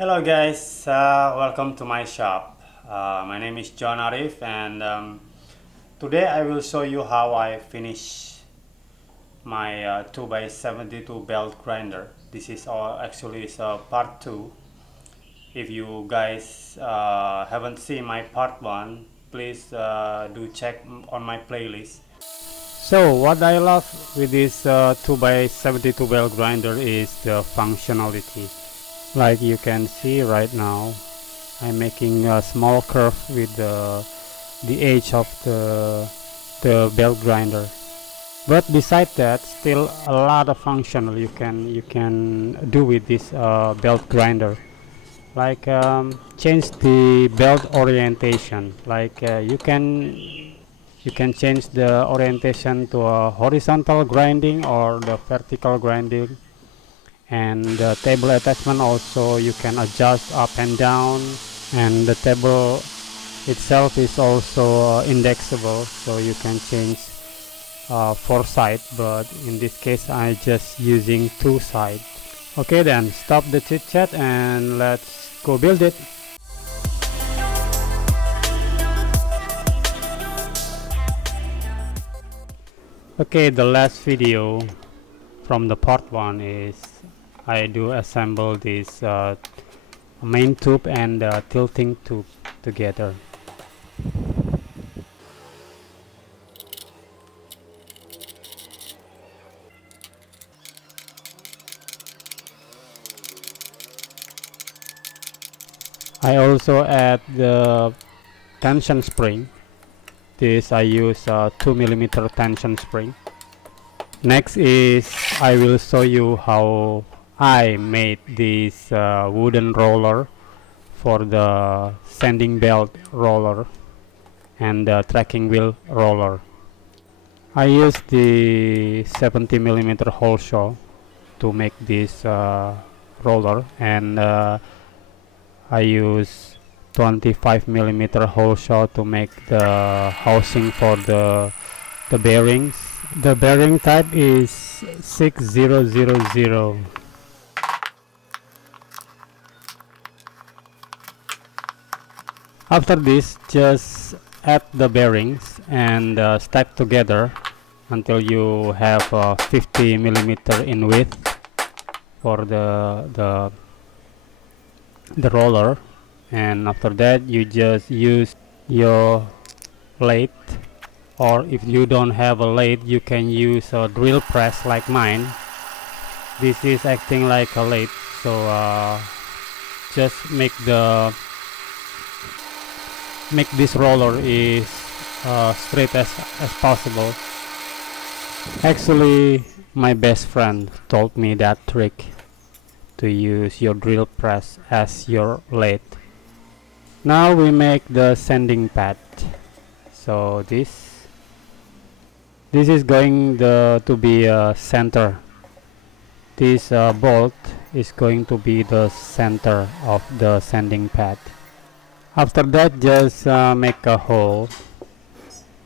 Hello guys, welcome to my shop. My name is Jhon Arief, and today I will show you how I finish my 2x72 belt grinder. This is actually is part 2. If you guys haven't seen my part 1, please do check on my playlist. So what I love with this 2x72 belt grinder is the functionality. Like you can see right now, I'm making a small curve with the edge of the belt grinder. But besides that, still a lot of functional you can do with this belt grinder. Like change the belt orientation. Like you can change the orientation to a horizontal grinding or the vertical grinding, and the table attachment also you can adjust up and down, and the table itself is also indexable, so you can change 4 side, but in this case I just using 2 side. Okay, then stop the chit chat and let's go build it. Okay, the last video from the part 1 is I do assemble this main tube and tilting tube together. I also add the tension spring. This I use 2mm tension spring. Next is I will show you how I made this wooden roller for the sanding belt roller and the tracking wheel roller. I use the 70mm hole saw to make this roller, and I use 25mm hole saw to make the housing for the bearings. The bearing type is 6000. After this, just add the bearings and stack together until you have 50mm in width for the roller, and after that you just use your lathe, or if you don't have a lathe you can use a drill press like mine. This is acting like a lathe, so just make this roller is straight as possible. Actually, my best friend told me that trick, to use your drill press as your lathe. Now we make the sanding pad. So this is going to be a center. This bolt is going to be the center of the sanding pad. After that, just make a hole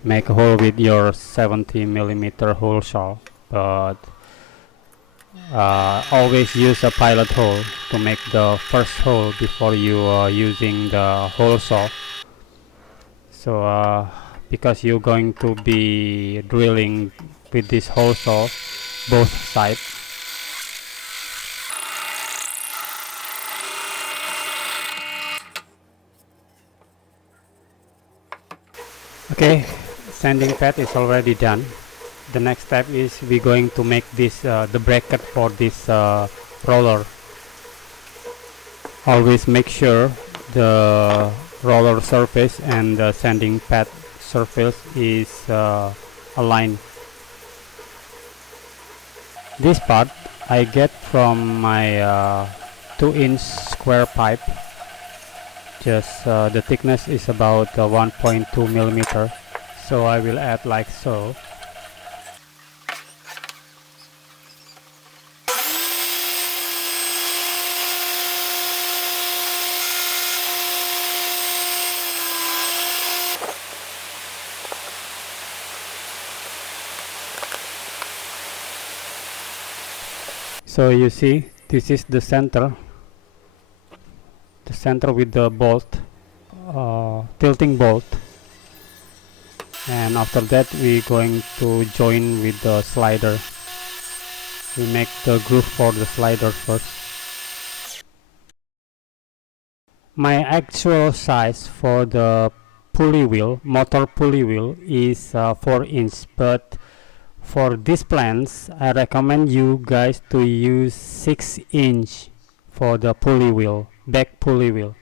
with your 70mm hole saw, but always use a pilot hole to make the first hole before you using the hole saw. So because you're going to be drilling with this hole saw both sides. Okay, sanding pad is already done. The next step is we're going to make this the bracket for this roller. Always make sure the roller surface and the sanding pad surface is aligned. This part I get from my 2-inch square pipe. Just the thickness is about 1.2mm, so I will add like so. So you see, this is the center center with the bolt, tilting bolt, and after that we going to join with the slider. We make the groove for the slider first. My actual size for the pulley wheel, motor pulley wheel, is 4 inch, but for these plans I recommend you guys to use 6 inch for the pulley wheel, back pulley wheel.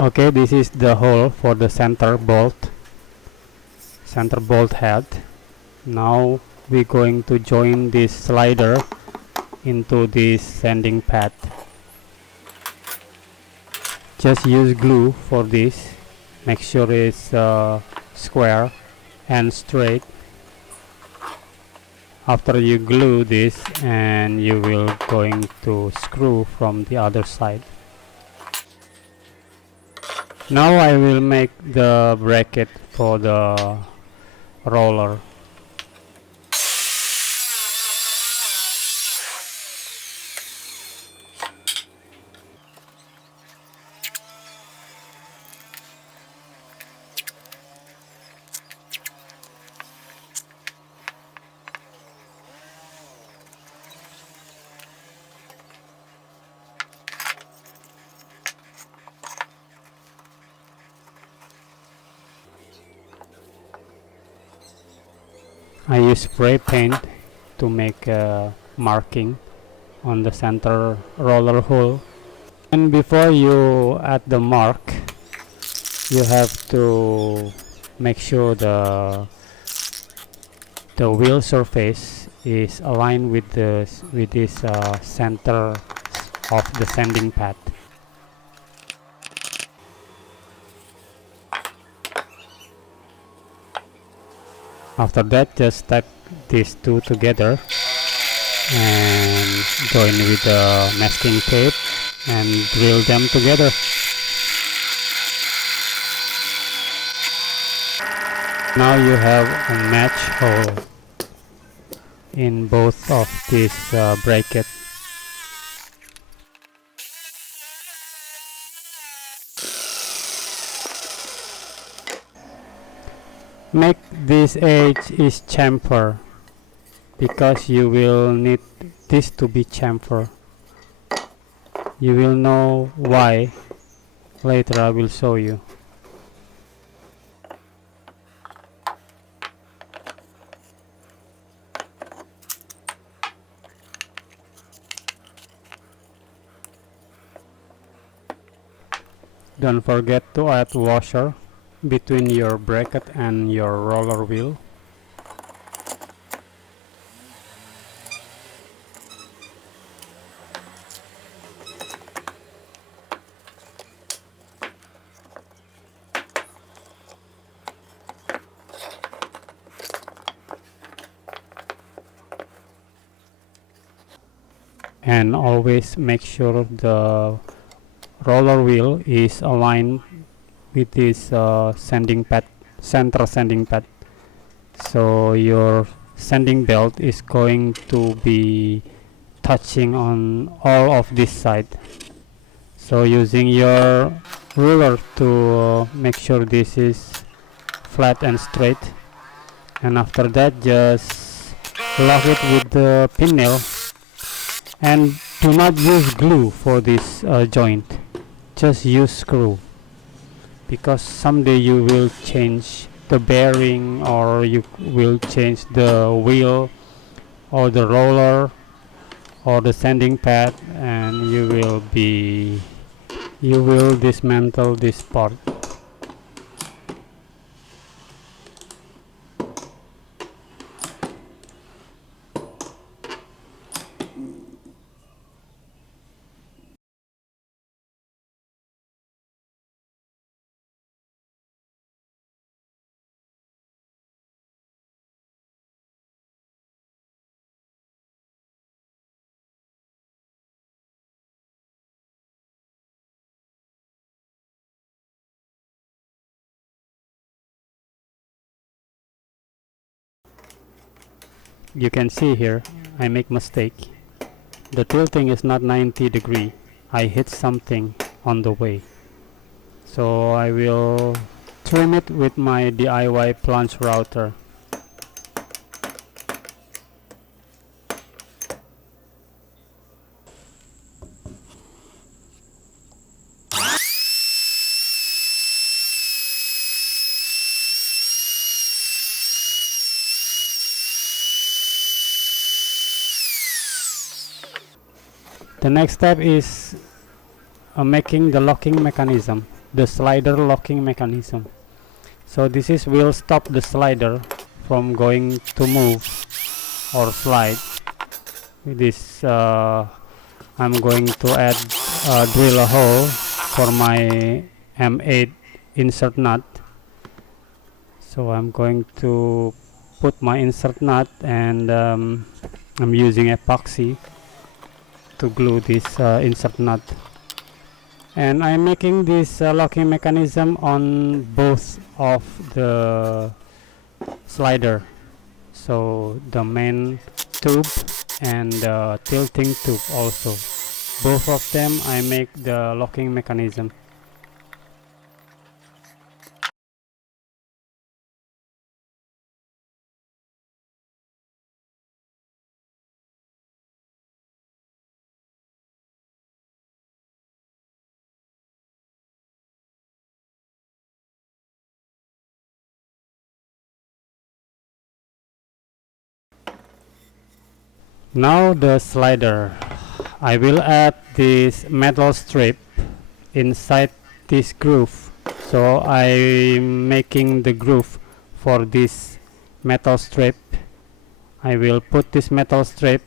Okay, this is the hole for the center bolt head. Now we're going to join this slider into this sanding pad. Just use glue for this. Make sure it's square and straight. After you glue this, and you will going to screw from the other side. Now I will make the bracket for the roller. I use spray paint to make a marking on the center roller hole. And before you add the mark, you have to make sure the wheel surface is aligned with this center of the sanding pad. After that, just stack these two together and join with the masking tape and drill them together. Now you have a match hole in both of these brackets. Make this edge is chamfer because you will need this to be chamfer. You will know why later. I will show you. Don't forget to add washer between your bracket and your roller wheel. And always make sure the roller wheel is aligned with this sanding pad, center sanding pad, so your sanding belt is going to be touching on all of this side. So using your ruler to make sure this is flat and straight, and after that just lock it with the pin nail, and do not use glue for this joint, just use screw, because someday you will change the bearing or you will change the wheel or the roller or the sanding pad, and you will dismantle this part. you can see here I make mistake. The tilting is not 90°. I hit something on the way. So I will trim it with my DIY plunge router. The next step is making the locking mechanism, the slider locking mechanism. So this is will stop the slider from going to move or slide. With this I'm going to drill a hole for my M8 insert nut. So I'm going to put my insert nut, and I'm using epoxy to glue this insert nut, and I'm making this locking mechanism on both of the slider, so the main tube and the tilting tube also, both of them I make the locking mechanism. Now the slider, I will add this metal strip inside this groove. So I'm making the groove for this metal strip. I will put this metal strip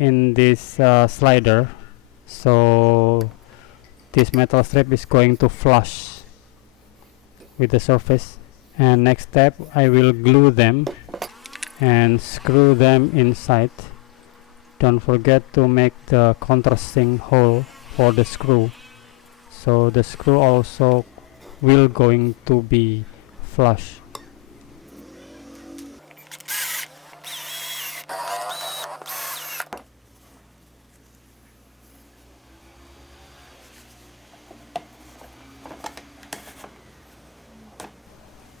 in this slider, so this metal strip is going to flush with the surface. And next step, I will glue them and screw them inside. Don't forget to make the contrasting hole for the screw, so the screw also will going to be flush.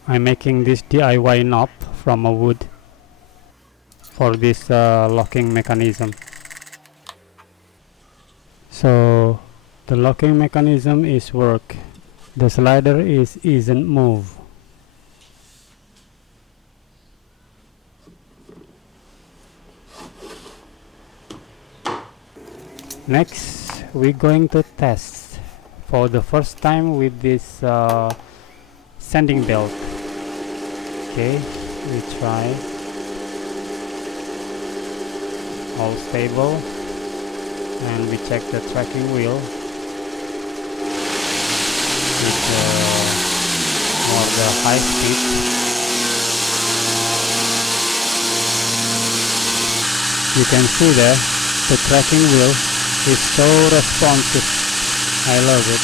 I'm making this DIY knob from a wood for this locking mechanism. So the locking mechanism is work. The slider isn't move. Next, we're going to test for the first time with this sanding belt. Okay, we try. All stable, and we check the tracking wheel with more the high speed. You can see there the tracking wheel is so responsive. I love it.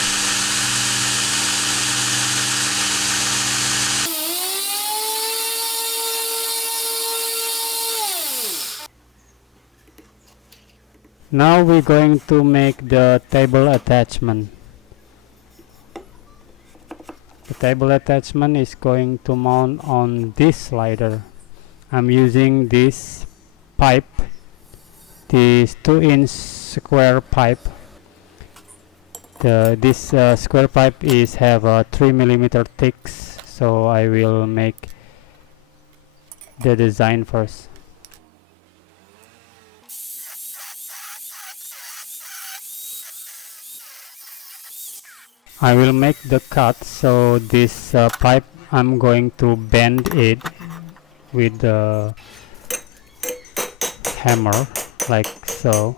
Now we're going to make the table attachment. The table attachment is going to mount on this slider. I'm using this pipe, this 2-inch square pipe. This square pipe is have a 3mm thick, so I will make the design first. I will make the cut, so this pipe I'm going to bend it with the hammer like so.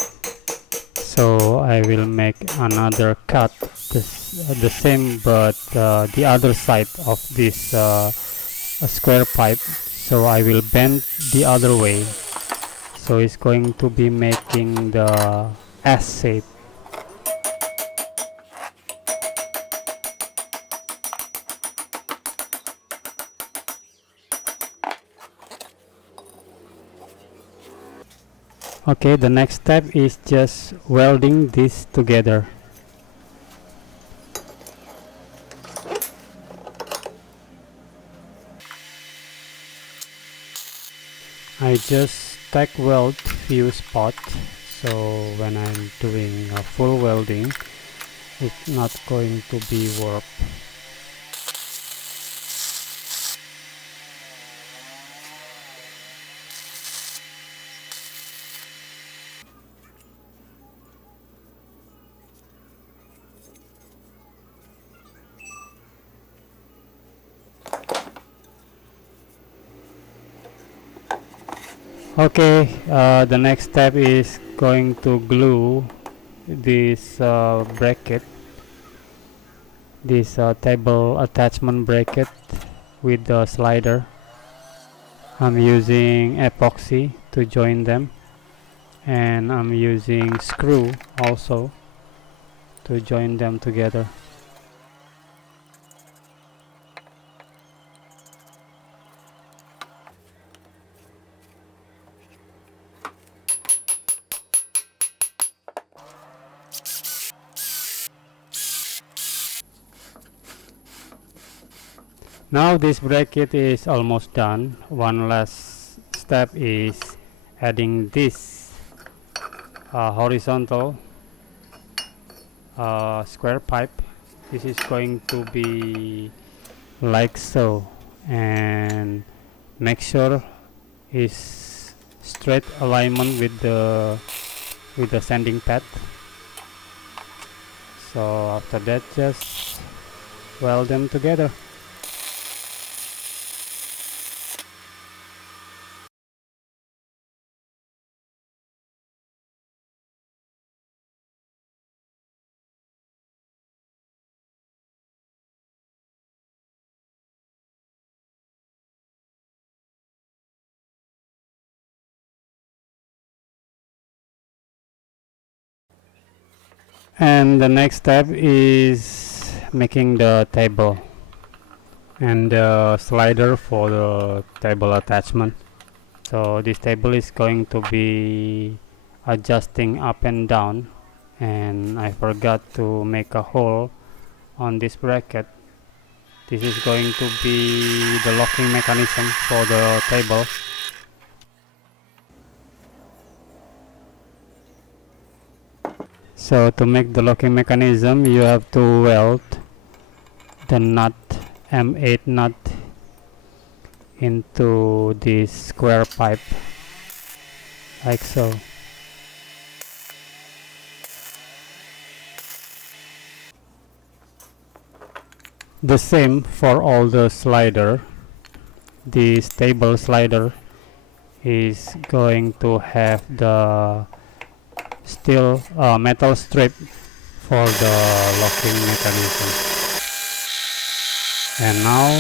So I will make another cut, the same, but the other side of this square pipe. So I will bend the other way, so it's going to be making the S shape. Okay, the next step is just welding this together. I just tack weld few spots, so when I'm doing a full welding it's not going to be warped. Okay, the next step is going to glue this bracket, this table attachment bracket with the slider. I'm using epoxy to join them, and I'm using screw also to join them together. Now this bracket is almost done. One last step is adding this horizontal square pipe. This is going to be like so, and make sure is straight alignment with the sanding pad. So after that, just weld them together. And the next step is making the table and the slider for the table attachment. So this table is going to be adjusting up and down, and I forgot to make a hole on this bracket. This is going to be the locking mechanism for the table. So to make the locking mechanism, you have to weld the nut, M8 nut, into this square pipe like so. The same for all the slider. This table slider is going to have the steel metal strip for the locking mechanism. And now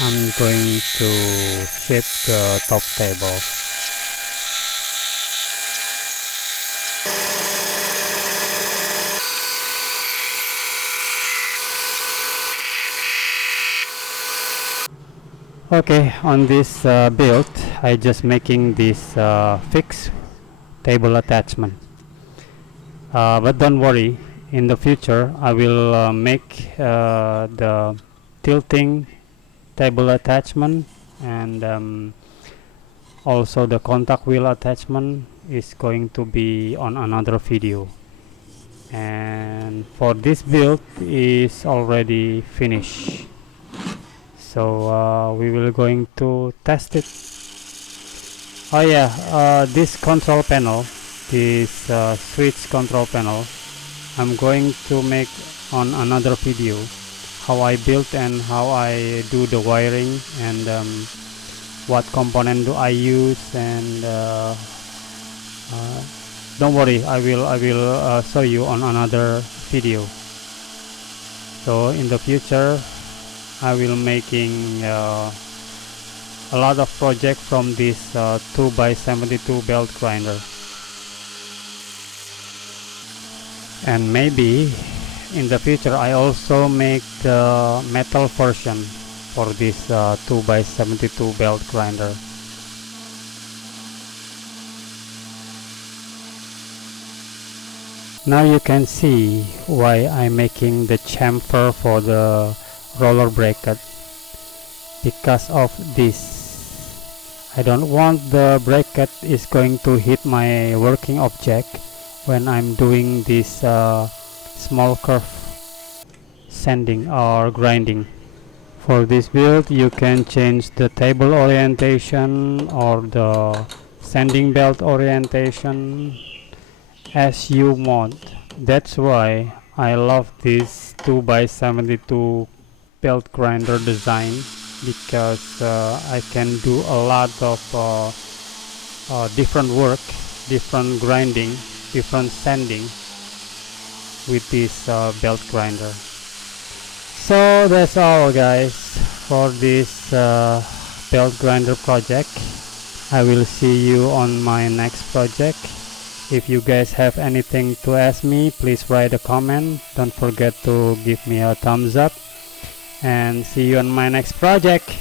I'm going to shape the top table. Okay, on this build I just making this fixed table attachment, but don't worry, in the future I will make the tilting table attachment, and also the contact wheel attachment is going to be on another video. And for this build is already finished, so we will going to test it. Oh yeah, this control panel, this switch control panel, I'm going to make on another video how I built and how I do the wiring, and what component do I use, and don't worry, I will show you on another video. So in the future I will making a lot of project from this 2x72 belt grinder, and maybe in the future I also make the metal version for this 2x72 belt grinder. Now you can see why I'm making the chamfer for the roller bracket. Because of this, I don't want the bracket is going to hit my working object when I'm doing this small curve sanding or grinding. For this build you can change the table orientation or the sanding belt orientation as you want. That's why I love this 2x72 belt grinder design, because I can do a lot of different work, different grinding, different sanding with this belt grinder. So that's all guys for this belt grinder project. I will see you on my next project. If you guys have anything to ask me, please write a comment. Don't forget to give me a thumbs up, and see you on my next project.